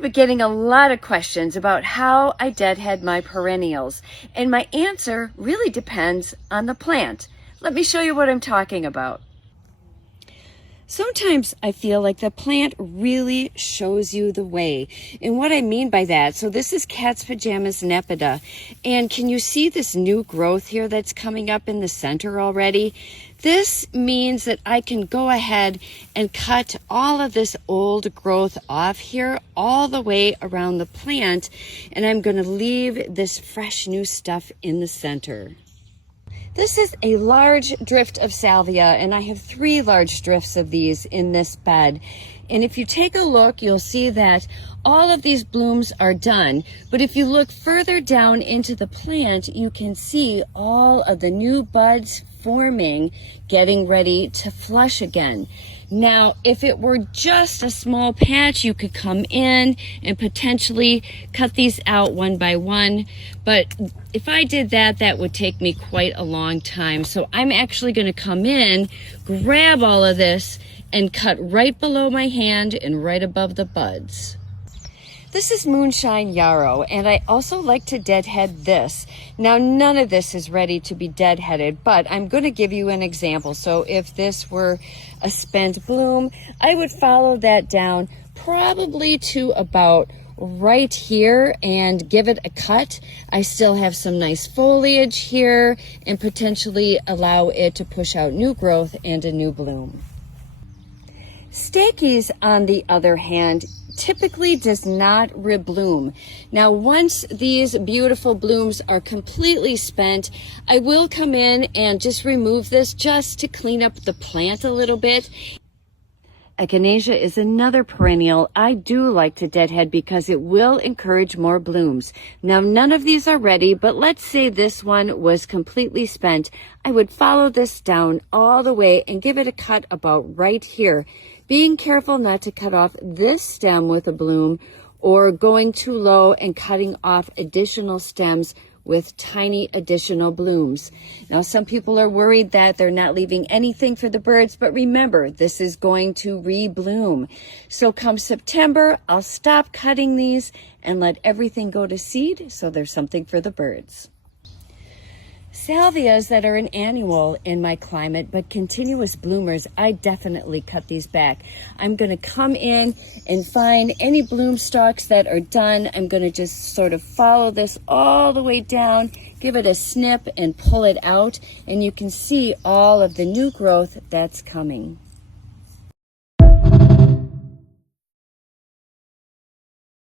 have been getting a lot of questions about how I deadhead my perennials, and my answer really depends on the plant. Let me show you what I'm talking about. Sometimes I feel like the plant really shows you the way. And what I mean by that, so this is Cat's Pajamas Nepeta. And can you see this new growth here that's coming up in the center already? This means that I can go ahead and cut all of this old growth off here all the way around the plant. And I'm going to leave this fresh new stuff in the center. This is a large drift of salvia, and I have 3 large drifts of these in this bed. And if you take a look, you'll see that all of these blooms are done. But if you look further down into the plant, you can see all of the new buds forming, getting ready to flush again. Now, if it were just a small patch, you could come in and potentially cut these out one by one. But if I did that, that would take me quite a long time. So I'm actually going to come in, grab all of this, and cut right below my hand and right above the buds. This is Moonshine Yarrow, and I also like to deadhead this. Now, none of this is ready to be deadheaded, but I'm going to give you an example. So if this were a spent bloom, I would follow that down probably to about right here and give it a cut. I still have some nice foliage here and potentially allow it to push out new growth and a new bloom. Stackies, on the other hand, typically does not rebloom. Now, once these beautiful blooms are completely spent, I will come in and just remove this just to clean up the plant a little bit. Echinacea is another perennial I do like to deadhead because it will encourage more blooms. Now, none of these are ready, but let's say this one was completely spent. I would follow this down all the way and give it a cut about right here, being careful not to cut off this stem with a bloom or going too low and cutting off additional stems with tiny additional blooms. Now, some people are worried that they're not leaving anything for the birds, but remember, this is going to rebloom. So come September, I'll stop cutting these and let everything go to seed so there's something for the birds. Salvias that are an annual in my climate, but continuous bloomers, I definitely cut these back. I'm going to come in and find any bloom stalks that are done. I'm going to just sort of follow this all the way down, give it a snip and pull it out, and you can see all of the new growth that's coming.